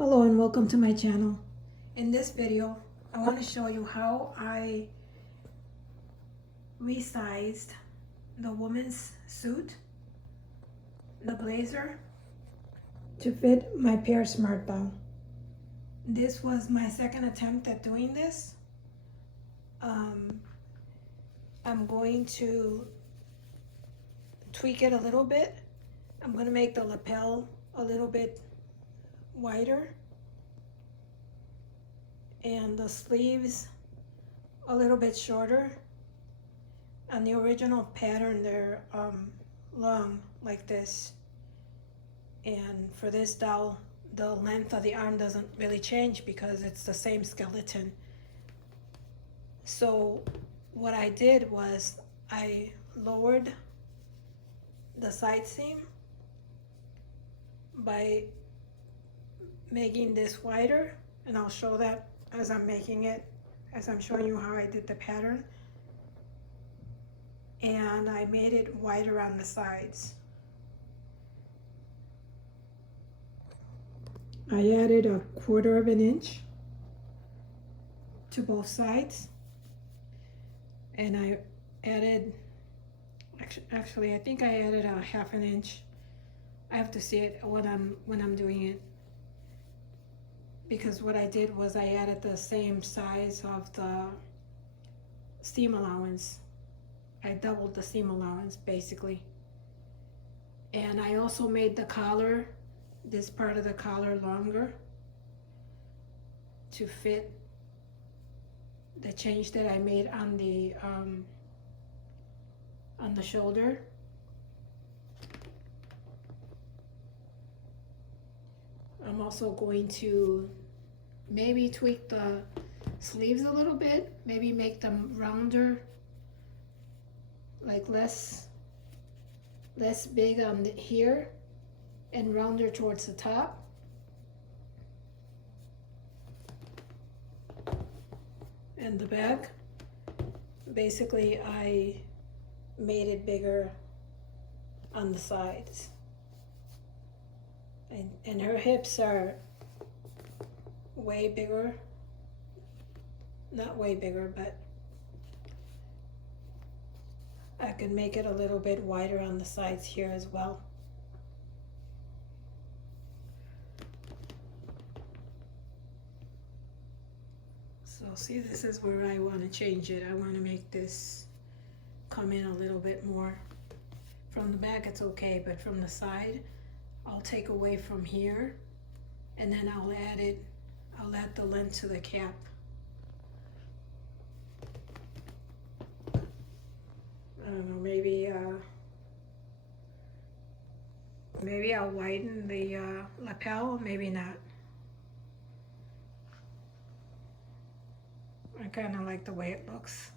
Hello and welcome to my channel. In this video, I want to show you how I resized the woman's suit, the blazer, to fit my Pear Smart Doll. This was my second attempt at doing this. I'm going to tweak it a little bit. I'm going to make the lapel a little bit wider and the sleeves a little bit shorter. On the original pattern they're long like this, and for this doll the length of the arm doesn't really change because it's the same skeleton. So what I did was I lowered the side seam by making this wider, and I'll show that as I'm making it, as I'm showing you how I did the pattern. And I made it wider on the sides. I added 1/4 of an inch to both sides, and I added, actually I think I added 1/2 an inch. I have to see it when I'm doing it, because what I did was I added the same size of the seam allowance. I doubled the seam allowance basically. And I also made the collar, this part of the collar, longer to fit the change that I made on the shoulder. I'm also going to maybe tweak the sleeves a little bit, maybe make them rounder, like less big on here and rounder towards the top. And the back, basically I made it bigger on the sides. And her hips are way bigger, not way bigger, but I can make it a little bit wider on the sides here as well. So see, this is where I want to change it. I want to make this come in a little bit more. From the back it's okay, but from the side I'll take away from here, and then I'll add the length to the cap. I don't know, maybe I'll widen the lapel, maybe not. I kind of like the way it looks.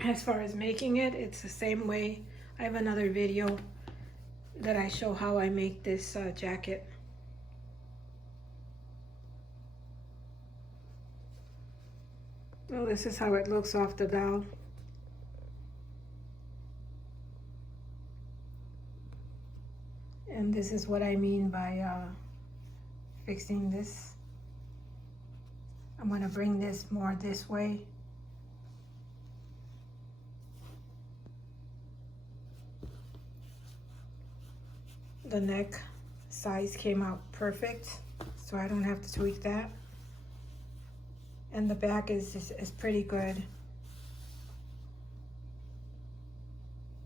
As far as making it, it's the same way. I have another video that I show how I make this jacket. Well, this is how it looks off the doll. And this is what I mean by fixing this. I'm going to bring this more this way. The neck size came out perfect, so I don't have to tweak that. And the back is pretty good.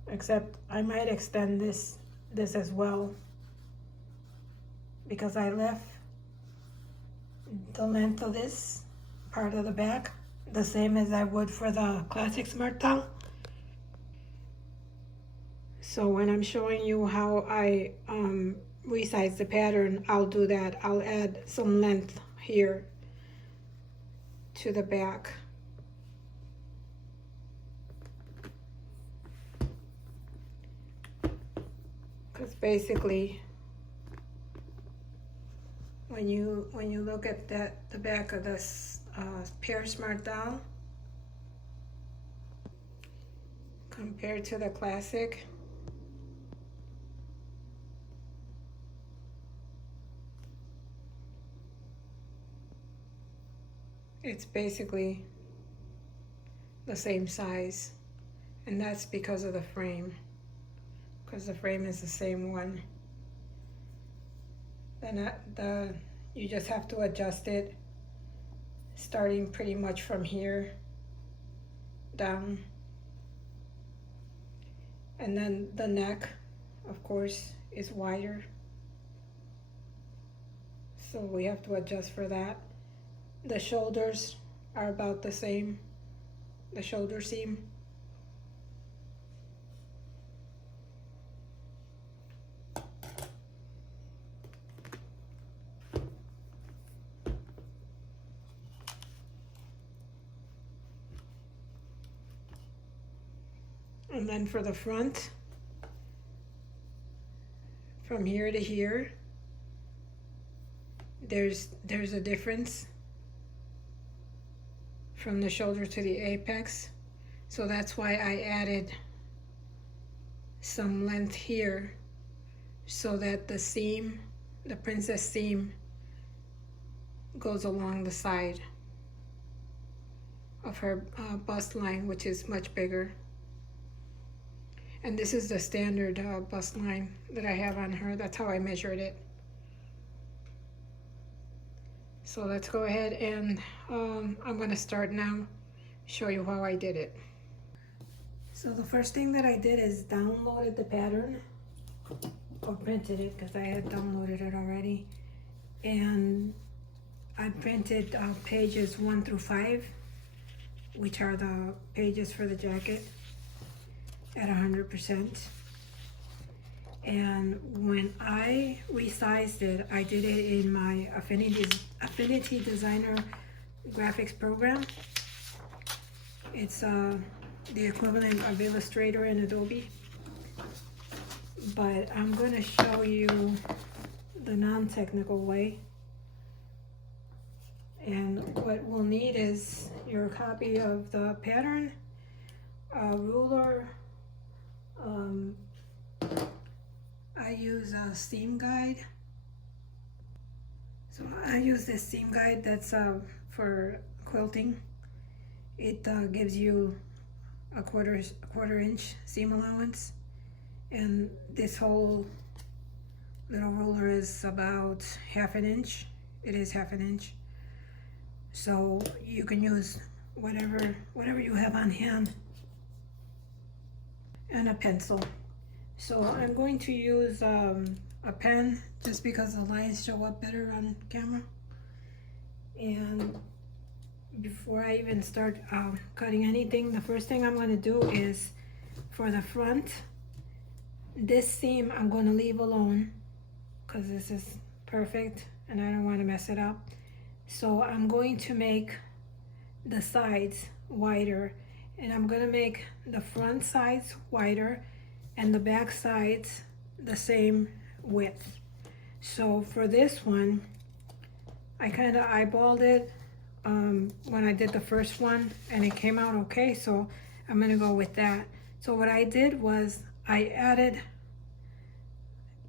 Except I might extend this as well, because I left the length of this part of the back the same as I would for the classic Smart Doll. So when I'm showing you how I resize the pattern, I'll do that. I'll add some length here to the back. Because basically when you look at the back of this Pear Smart Doll compared to the classic, it's basically the same size, and that's because of the frame, because the frame is the same one. Then you just have to adjust it starting pretty much from here down. And then the neck, of course, is wider, so we have to adjust for that. The shoulders are about the same, the shoulder seam. And then for the front, from here to here, there's a difference from the shoulder to the apex. So that's why I added some length here, so that the seam, the princess seam, goes along the side of her bust line, which is much bigger. And this is the standard bust line that I have on her. That's how I measured it. So let's go ahead and I'm going to start now, show you how I did it. So the first thing that I did is downloaded the pattern, or printed it because I had downloaded it already. And I printed pages 1 through 5, which are the pages for the jacket, at 100%. And when I resized it, I did it in my Affinity Designer graphics program. It's the equivalent of Illustrator in Adobe. But I'm going to show you the non-technical way. And what we'll need is your copy of the pattern, a ruler. I use a seam guide. So I use this seam guide that's for quilting. It gives you a quarter inch seam allowance, and this whole little ruler is about ½ inch. It is ½ inch. So you can use whatever you have on hand, and a pencil. So I'm going to use a pen just because the lines show up better on camera. And before I even start cutting anything, the first thing I'm going to do is, for the front, this seam I'm going to leave alone because this is perfect and I don't want to mess it up. So I'm going to make the sides wider, and I'm going to make the front sides wider and the back sides the same width. So for this one, I kind of eyeballed it when I did the first one, and it came out okay, so I'm gonna go with that. So what I did was I added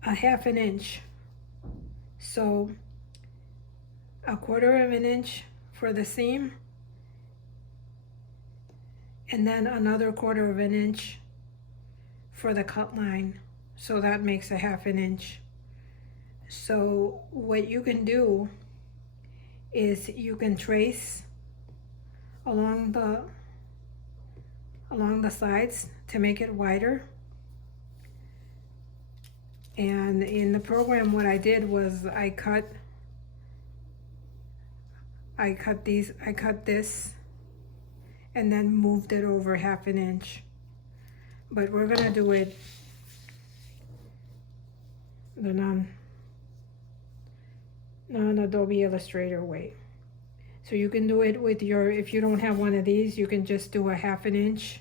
a ½ inch, so a ¼ inch for the seam, and then another ¼ inch for the cut line, so that makes a ½ inch. So what you can do is you can trace along the sides to make it wider. And in the program, what I did was I cut this and then moved it over ½ inch. But we're gonna do it the non-Adobe Illustrator way. So you can do it with your, if you don't have one of these, you can just do a ½ inch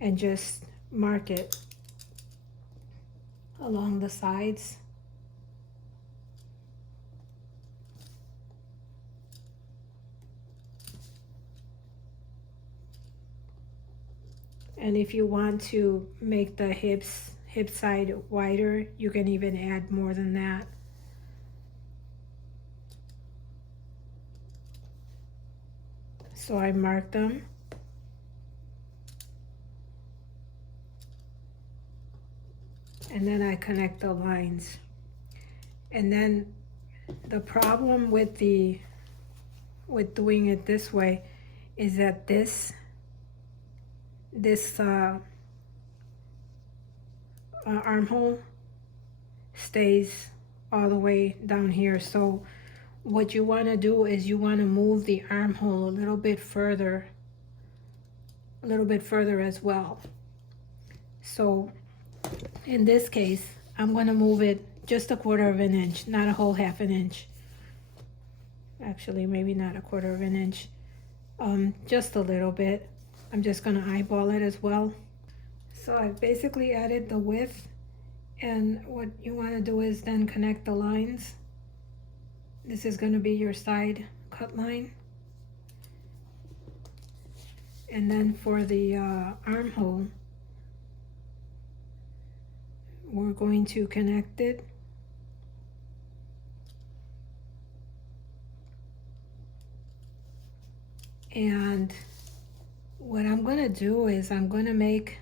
and just mark it along the sides. And if you want to make the hip side wider, you can even add more than that. So I mark them. And then I connect the lines. And then the problem with doing it this way is that this armhole stays all the way down here. So what you want to do is you want to move the armhole a little bit further as well. So in this case, I'm going to move it just 1/4 of an inch, not a whole 1/2 inch. Actually, maybe not 1/4 of an inch, just a little bit. I'm just going to eyeball it as well. So I've basically added the width, and what you want to do is then connect the lines. This is going to be your side cut line. And then for the armhole, we're going to connect it. And what I'm going to do is I'm going to make,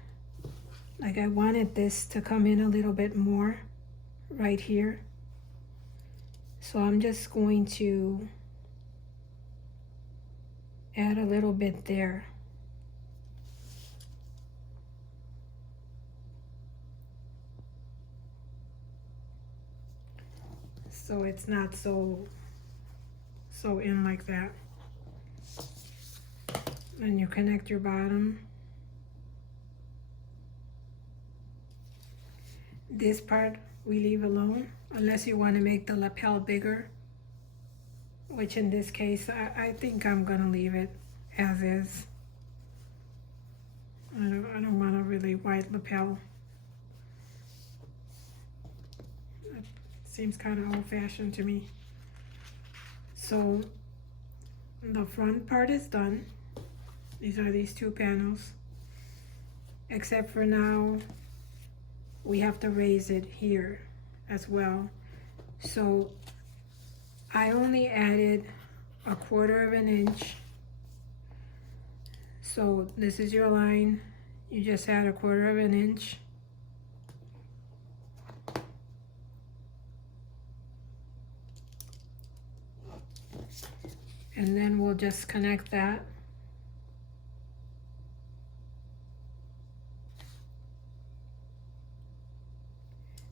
like, I wanted this to come in a little bit more right here. So I'm just going to add a little bit there. So it's not so in like that. Then you connect your bottom. This part we leave alone unless you want to make the lapel bigger, which in this case I think I'm gonna leave it as is. I don't want a really wide lapel. It seems kind of old-fashioned to me. So the front part is done. These are these 2 panels, except for now we have to raise it here as well. So I only added 1/4 of an inch. So this is your line, you just add 1/4 of an inch. And then we'll just connect that.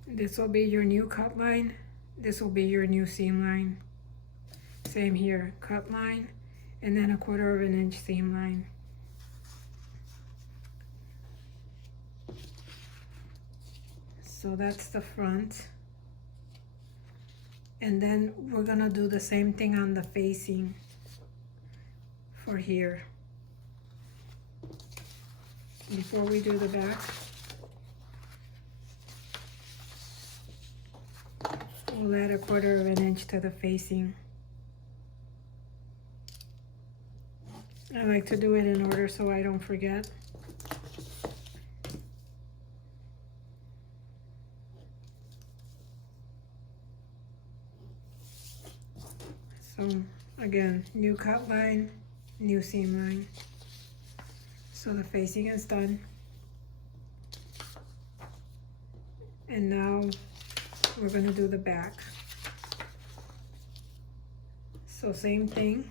This will be your new cut line. This will be your new seam line. Same here, cut line, and then 1/4 of an inch seam line. So that's the front. And then we're gonna do the same thing on the facing for here. Before we do the back, we'll add 1/4 of an inch to the facing. I like to do it in order so I don't forget. So again, new cut line, new seam line. So the facing is done. And now we're going to do the back. So same thing,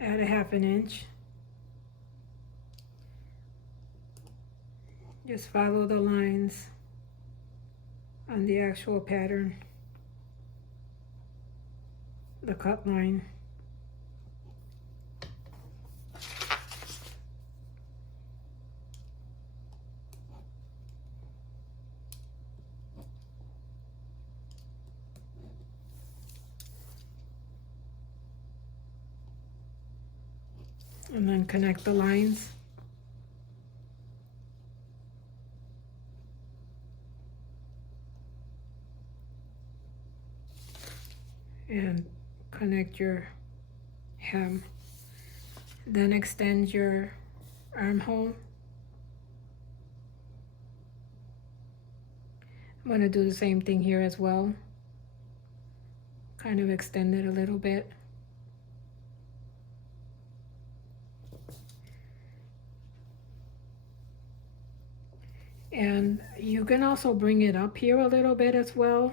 add 1/2 inch. Just follow the lines on the actual pattern, the cut line. And then connect the lines. And connect your hem. Then extend your armhole. I'm going to do the same thing here as well. Kind of extend it a little bit. And you can also bring it up here a little bit as well,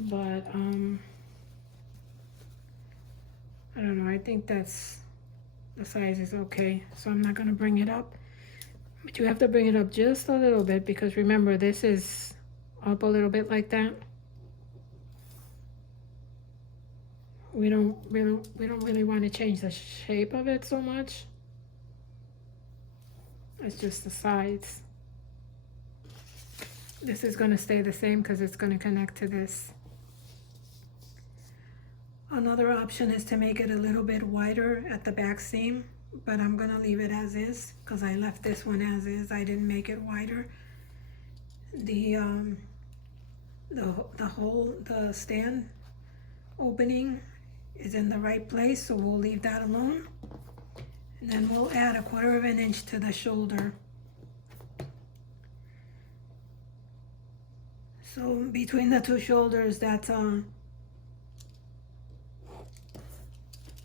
but I don't know, I think that's, the size is okay, so I'm not gonna bring it up. But you have to bring it up just a little bit, because remember, this is up a little bit like that. We don't really want to change the shape of it so much. It's just the sides. This is going to stay the same because it's going to connect to this. Another option is to make it a little bit wider at the back seam, but I'm going to leave it as is because I left this one as is. I didn't make it wider. The hole, the stand opening is in the right place, so we'll leave that alone. And then we'll add 1/4 of an inch to the shoulder. So between the two shoulders, that's a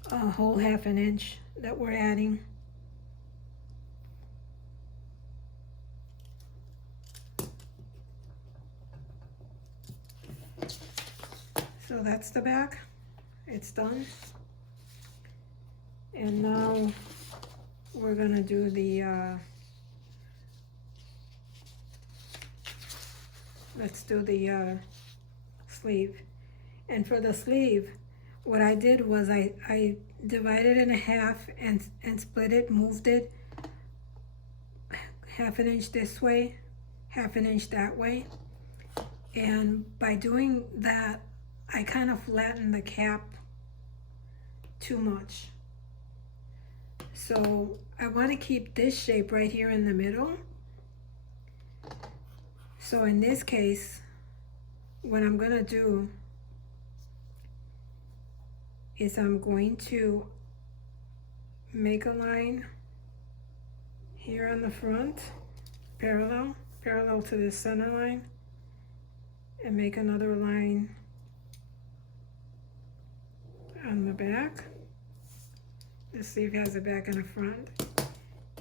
whole 1/2 an inch that we're adding. So that's the back. It's done. And now we're gonna do the let's do the sleeve. And for the sleeve, what I did was I divided it in half and split it, moved it 1/2 an inch this way, 1/2 an inch that way. And by doing that, I kind of flattened the cap too much. So I want to keep this shape right here in the middle. So in this case, what I'm going to do is I'm going to make a line here on the front, parallel to the center line, and make another line on the back. The sleeve has a back and a front.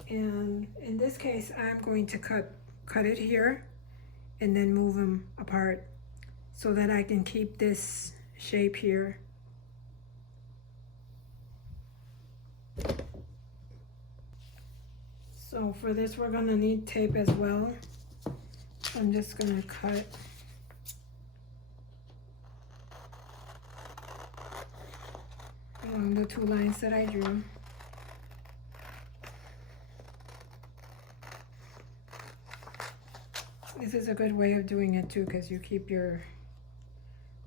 And in this case, I'm going to cut it here and then move them apart so that I can keep this shape here. So for this, we're gonna need tape as well. So I'm just gonna cut along the 2 lines that I drew. This is a good way of doing it too, because you keep your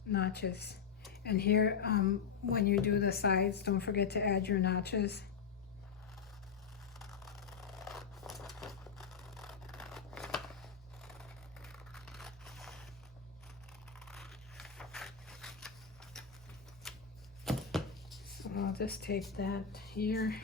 notches. And here, when you do the sides, don't forget to add your notches. So I'll just take that here.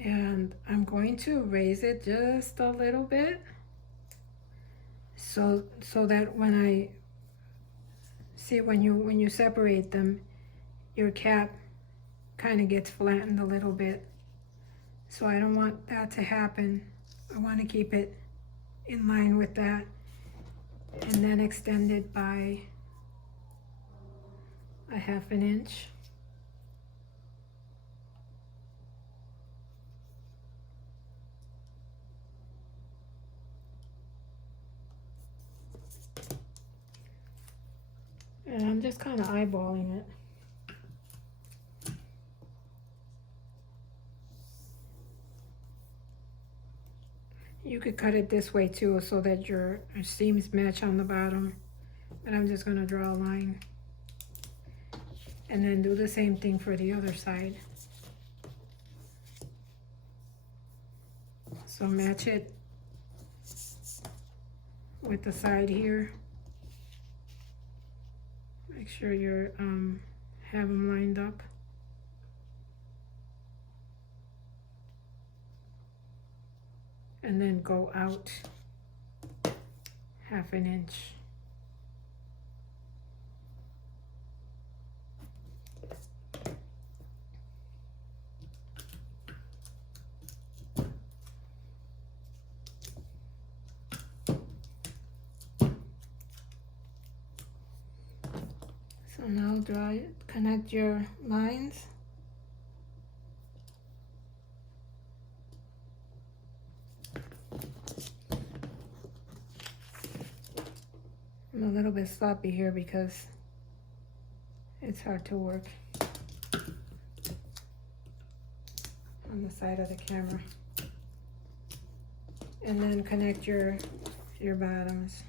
And I'm going to raise it just a little bit so that when I see, when you separate them, your cap kind of gets flattened a little bit. So I don't want that to happen. I want to keep it in line with that, and then extend it by 1/2 an inch. And I'm just kind of eyeballing it. You could cut it this way too, so that your seams match on the bottom. But I'm just going to draw a line. And then do the same thing for the other side. So match it with the side here. Make sure you're have them lined up. and then go out 1/2 inch. So now connect your lines. I'm a little bit sloppy here because it's hard to work on the side of the camera. And then connect your bottoms.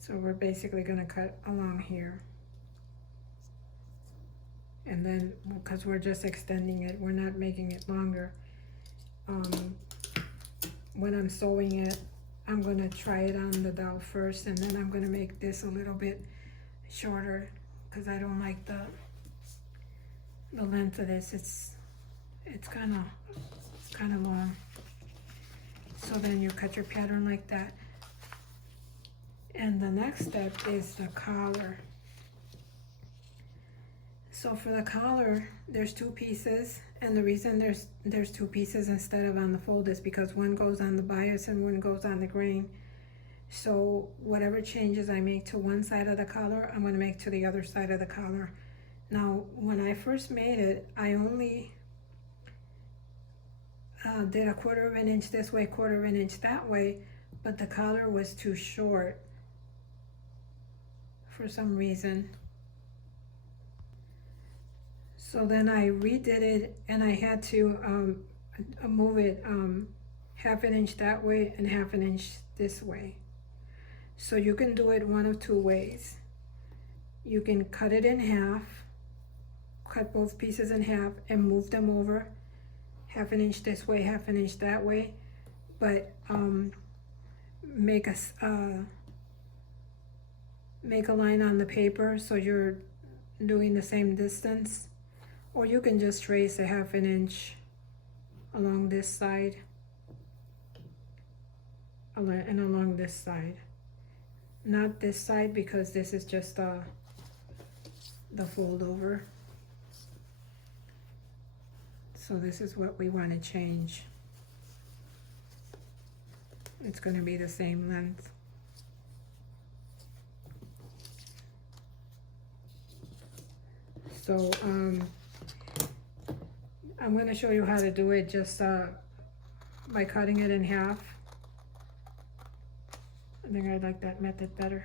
So we're basically going to cut along here. And then, because we're just extending it, we're not making it longer. When I'm sewing it, I'm going to try it on the doll first, and then I'm going to make this a little bit shorter because I don't like the length of this. It's kind of long. So then you cut your pattern like that. And the next step is the collar. So for the collar, there's 2 pieces, and the reason there's 2 pieces instead of on the fold is because one goes on the bias and one goes on the grain. So whatever changes I make to one side of the collar, I'm going to make to the other side of the collar. Now, when I first made it, I only did 1/4 of an inch this way, 1/4 of an inch that way, but the collar was too short for some reason. So then I redid it, and I had to move it 1/2 an inch that way and 1/2 an inch this way. So you can do it one of 2 ways. You can cut it in half, cut both pieces in half, and move them over 1/2 an inch this way, 1/2 an inch that way, but make a line on the paper so you're doing the same distance. Or you can just trace a 1/2 an inch along this side and along this side. Not this side, because this is just the fold over. So this is what we want to change. It's going to be the same length. So I'm going to show you how to do it just by cutting it in half. I think I like that method better.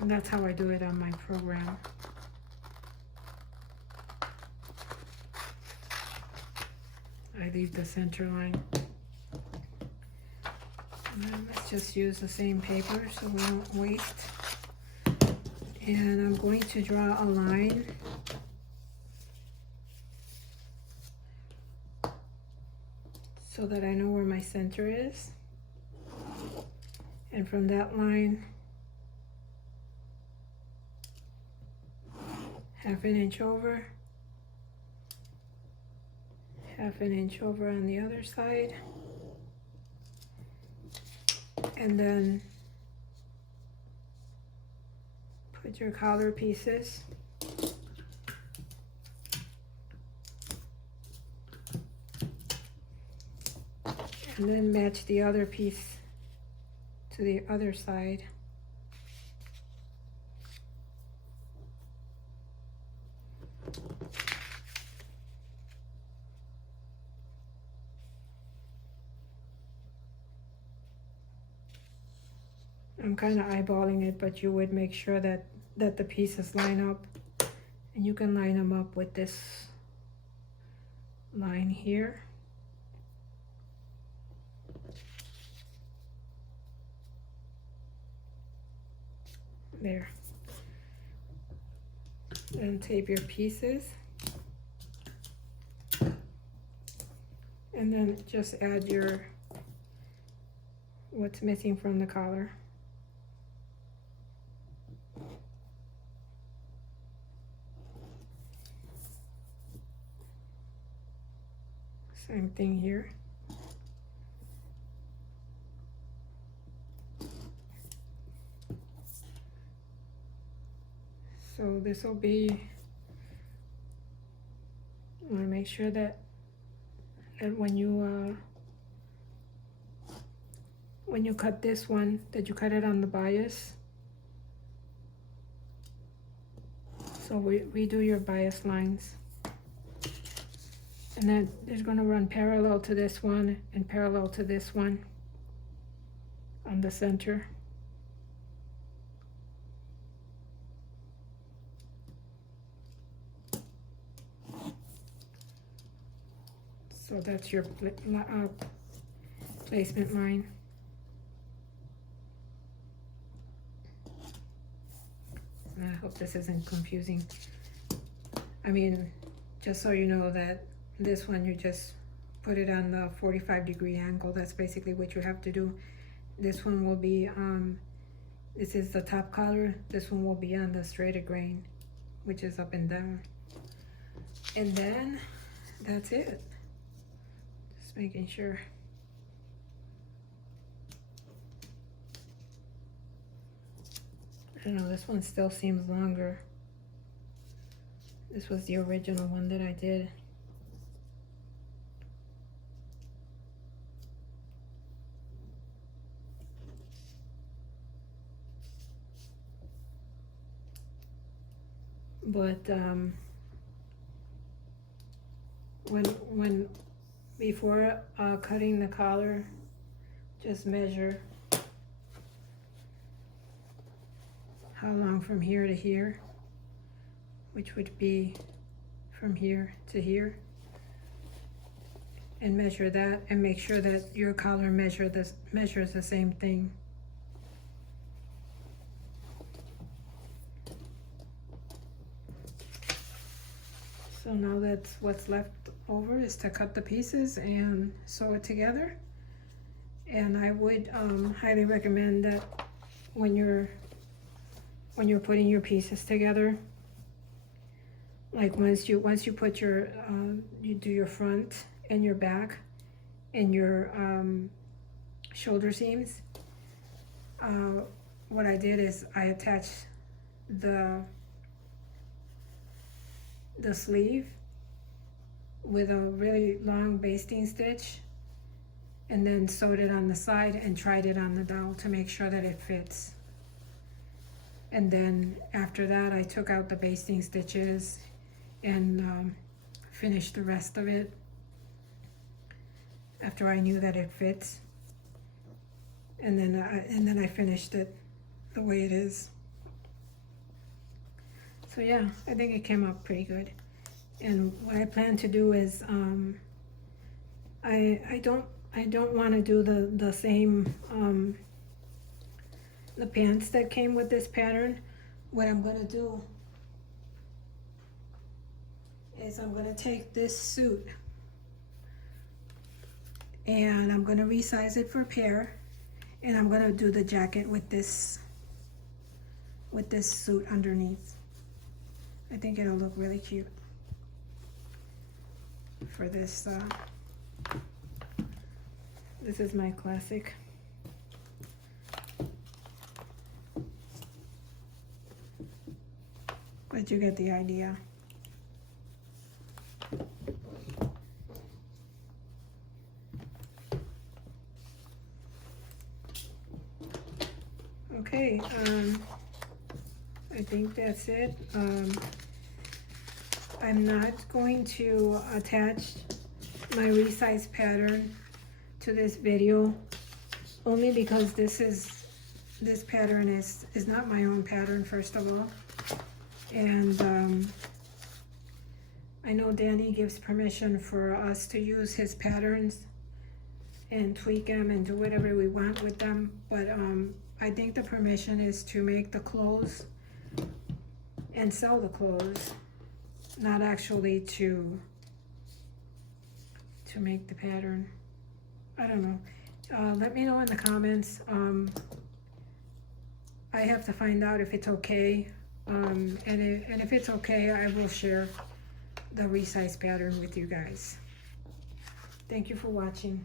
And that's how I do it on my program. I leave the center line. And then let's just use the same paper so we don't waste. And I'm going to draw a line so that I know where my center is. And from that line, 1/2 an inch over, 1/2 an inch over on the other side, and then put your collar pieces. And then match the other piece to the other side. I'm kind of eyeballing it, but you would make sure that the pieces line up, and you can line them up with this line here. There. And tape your pieces. And then just add your what's missing from the collar. Same thing here. So this will be, I want to make sure that when you cut this one, that you cut it on the bias. So redo your bias lines. And then it's going to run parallel to this one and parallel to this one on the center. So that's your placement line. I hope this isn't confusing. I mean, just so you know that this one, you just put it on the 45-degree angle. That's basically what you have to do. This one will be, this is the top collar. This one will be on the straighter grain, which is up and down. And then that's it. Just making sure. I don't know, this one still seems longer. This was the original one that I did. But when before cutting the collar, just measure how long from here to here, which would be from here to here, and measure that, and make sure that your collar measures the same thing. So now that's what's left over, is to cut the pieces and sew it together. And I would highly recommend that when you're putting your pieces together, like once you put your you do your front and your back and your shoulder seams, what I did is I attached the sleeve with a really long basting stitch, and then sewed it on the side and tried it on the doll to make sure that it fits. And then after that, I took out the basting stitches and finished the rest of it after I knew that it fits. And then I finished it the way it is. So yeah, I think it came out pretty good. And what I plan to do is I don't want to do the same the pants that came with this pattern. What I'm going to do is I'm going to take this suit and I'm going to resize it for Pear, and I'm going to do the jacket with this suit underneath. I think it'll look really cute for this. This is my classic. But you get the idea. Okay, I think that's it. I'm not going to attach my resize pattern to this video, only because this pattern is not my own pattern, first of all. And I know Danny gives permission for us to use his patterns and tweak them and do whatever we want with them, but I think the permission is to make the clothes and sell the clothes, not actually to make the pattern. I don't know. Let me know in the comments. I have to find out if it's okay. And if it's okay, I will share the resized pattern with you guys. Thank you for watching.